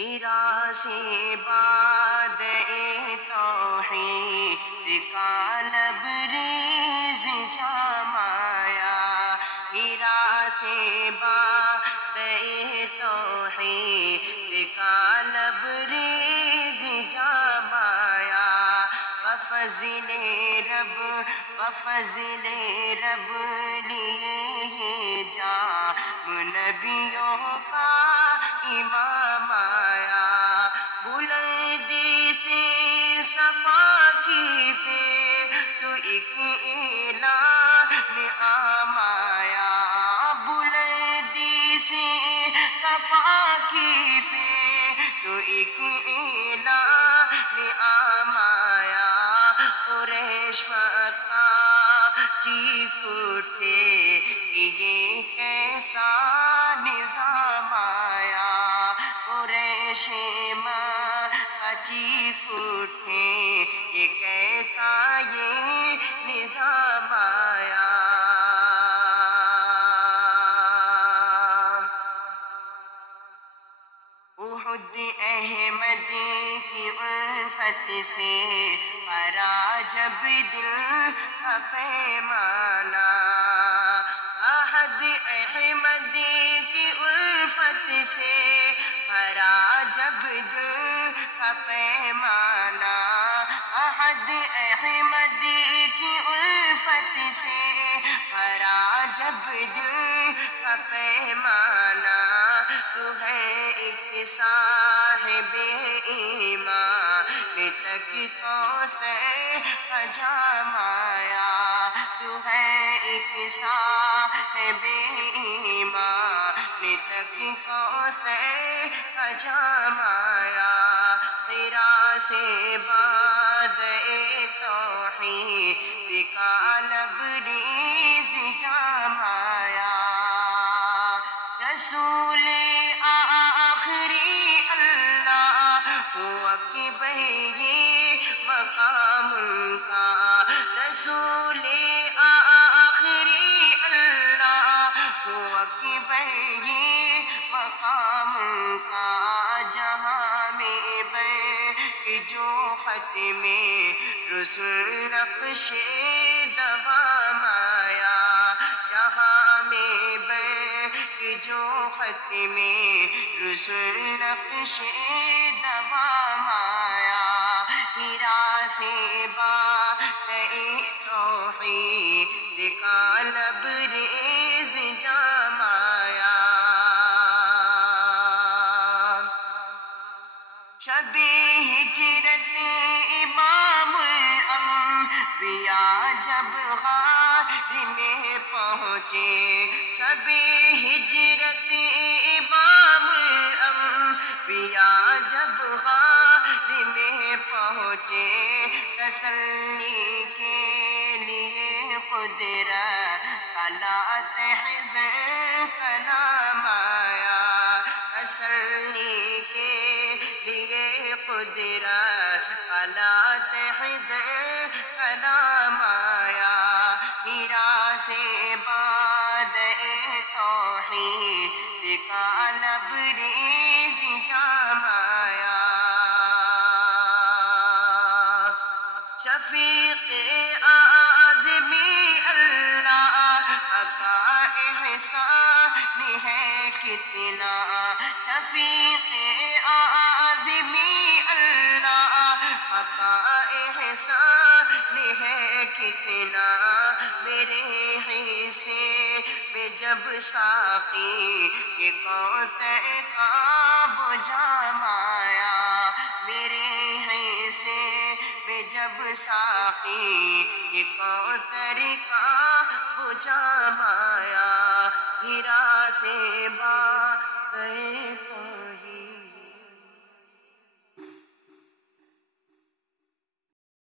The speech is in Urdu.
ہیرا سے باد توحید کا لبریز جمایا، ہیرا سے باد توحید کا لبریز جمایا، بفضل رب لیے یہ جام نبیوں کا امام آیا، بلندی سے صفا کی پھر تو ایک اعلان عام آیا، بلندی سے صفا کی پھر تو ایک اعلان عام آیا، قریش مکہ چیخ اٹھے کہ یہ کیسا نظام آیا، قریش مکہ چیخ اٹھے کہ کیسا یہ نظام آیا۔ احد احمد کی الفت سے بھرا جب دل کا پیمانہ، احد احمد کی الفت سے بھرا جب دل کا پیمانہ، احد احمد کی الفت سے بھرا جب دل کا پیمانہ، تو ہے ایک صاحب ایمان تک کوثر کا جام آیا، تو ہے ایک صاحب ایمان تک کوثر کا جام آیا، ہیرا سے باد توحید کا لبریز جام آیا، رسول آخری اللہ اکبر یہ مقام ان کا، رسول آخری اللہ اکبر یہ مقام ان کا، جہاں میں بیک جو ختم رسول نقش دوام آیا، جہاں میں بیک جو ختم رسول نقش دوام آیا، ہیرا سے باد توحید کا لبریز جام آیا، شب ہجرت امام الانبیاء جب غار میں پہنچے، شب ہجرت امام الانبیاء جب غار میں پہنچے، تسلی کے لیے قدرت کا لا تحزن کلام آیا، تسلی کے لیے قدرت کا لا تحزن کلام آیا، ہیرا سے باد توحید کا لبریز جام آیا، شفیق آدمی اللہ کا احسان ہے کتنا، شفیق آدمی اللہ کا احسان ہے کتنا، میرے حصے میں جب ساقی یہ کوثر کا وہ جام آیا، میرے حصے میں جب ساقی یہ کوثر کا وہ جام آیا، ہیرا سے باد توحید